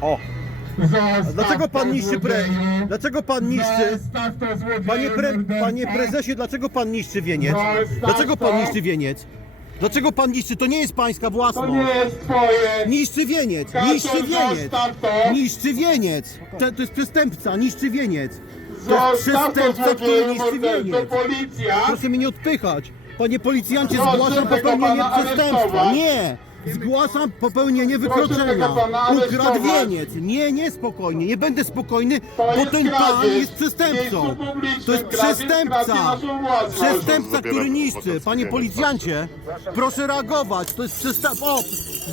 O, Zostaw dlaczego pan to niszczy pre... Dlaczego pan niszczy... To Panie, pre... Panie prezesie, dlaczego pan niszczy wieniec? Dlaczego pan to. niszczy wieniec? Dlaczego pan niszczy? To nie jest pańska To własność. nie jest twoje. Niszczy wieniec, niszczy wieniec, to. niszczy wieniec. To, to jest przestępca, niszczy wieniec. To jest przestępca, który wieniec. Policja. Proszę mnie nie odpychać. Panie policjancie, Proszę zgłaszam tego popełnienie pana przestępstwa. aresztować. Nie! Zgłaszam popełnienie wykroczenia. tego pana aresztować. Nie, nie spokojnie. Nie będę spokojny, To bo jest ten pan kradzież. jest przestępcą. Miejscu publicznym To jest kradzież, przestępca. kradnie naszą własność. Przestępca, który niszczy. Panie policjancie, proszę reagować. To jest przestępca. O!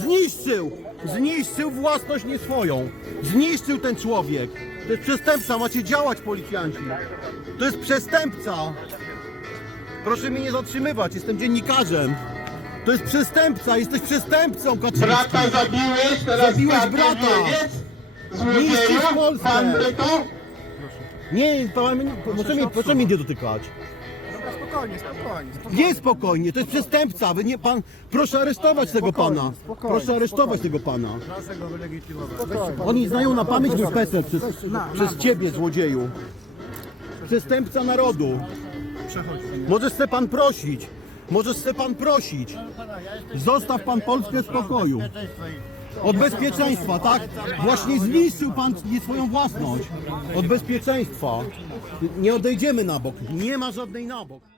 Zniszczył! Zniszczył własność nie swoją. Zniszczył ten człowiek. To jest przestępca. Macie działać, policjanci. To jest przestępca. Proszę mnie nie zatrzymywać, jestem dziennikarzem. To jest przestępca, jesteś przestępcą, Kaczyński. Brata zabiłeś, teraz Zabiłeś brata. Niszczysz Polskę. bandyto? Nie, pan, proszę, mnie, proszę mnie nie dotykać. Spokojnie, spokojnie, spokojnie. Nie spokojnie, to jest przestępca. Wy nie, pan, proszę aresztować tego Spokojnie, pana. spokojnie, Proszę aresztować tego pana. Proszę go wylegitymować. Oni znają na pamięć mój PESEL przez, przez ciebie, złodzieju. Przestępca narodu. Możesz se pan prosić. Możesz se pan prosić. Zostaw pan Polskę w spokoju. Od bezpieczeństwa, tak? Właśnie zniszczył pan nie swoją własność. Od bezpieczeństwa. Nie odejdziemy na bok. Nie ma żadnej na bok.